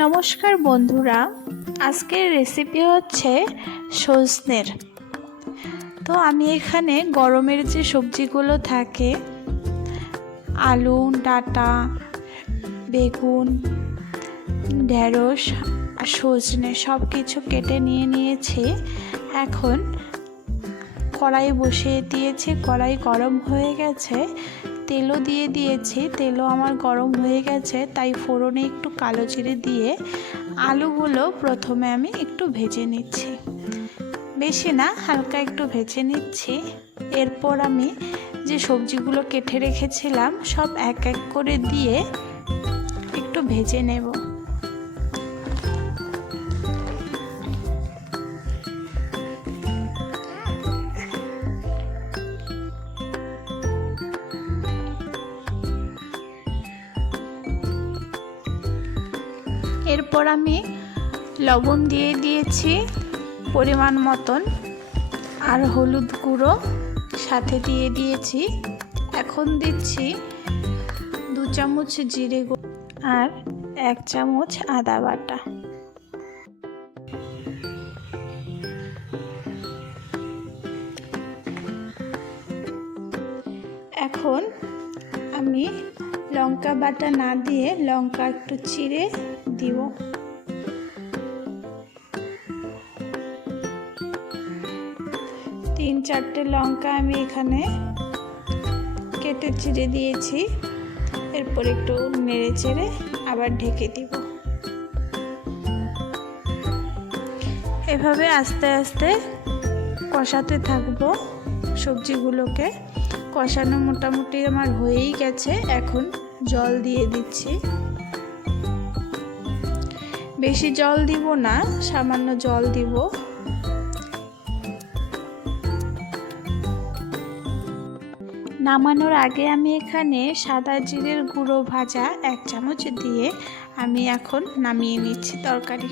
নমস্কার বন্ধুরা, আজকের রেসিপি হচ্ছে সজনের। তো আমি এখানে গরমের যে সবজিগুলো থাকে আলু, ডাঁটা, বেগুন, ঢেঁড়স আর সজনে সব কিছু কেটে নিয়েছি। এখন কড়াই বসিয়ে দিয়েছি, কড়াই গরম হয়ে গেছে, তেলও দিয়ে দিয়েছি। তেলও আমার গরম হয়ে গেছে, তাই ফোড়নে একটু কালো জিরে দিয়ে আলুগুলো প্রথমে আমি একটু ভেজে নিচ্ছি, বেশি না, হালকা একটু ভেজে নিচ্ছি। এরপর আমি যে সবজিগুলো কেটে রেখেছিলাম সব এক এক করে দিয়ে একটু ভেজে নেব। এরপর আমি লবণ দিয়ে দিয়েছি পরিমাণ মতন, আর হলুদ গুঁড়ো সাথে দিয়ে দিয়েছি। এখন দিচ্ছি 2 চামচ জিরে গুঁড়ো আর 1 চামচ আদা বাটা। এখন আমি লঙ্কা বাটা না দিয়ে লঙ্কা একটু চিড়ে দিব। তিন চারটে লঙ্কা আমি এখানে কেটে চিড়ে দিয়েছি। এরপর একটু নেড়ে চেড়ে আবার ঢেকে দিব। এভাবে আস্তে আস্তে কষাতে থাকবো সবজিগুলোকে। কষানো মোটামুটি আমার হয়েই গেছে, এখন জল দিয়ে দিচ্ছি। বেশি জল দিব না, সামান্য জল দিব। নামানোর আগে আমি এখানে সাদা জিরের গুঁড়ো ভাজা 1 চামচ দিয়ে আমি এখন নামিয়ে নিচ্ছি তরকারি।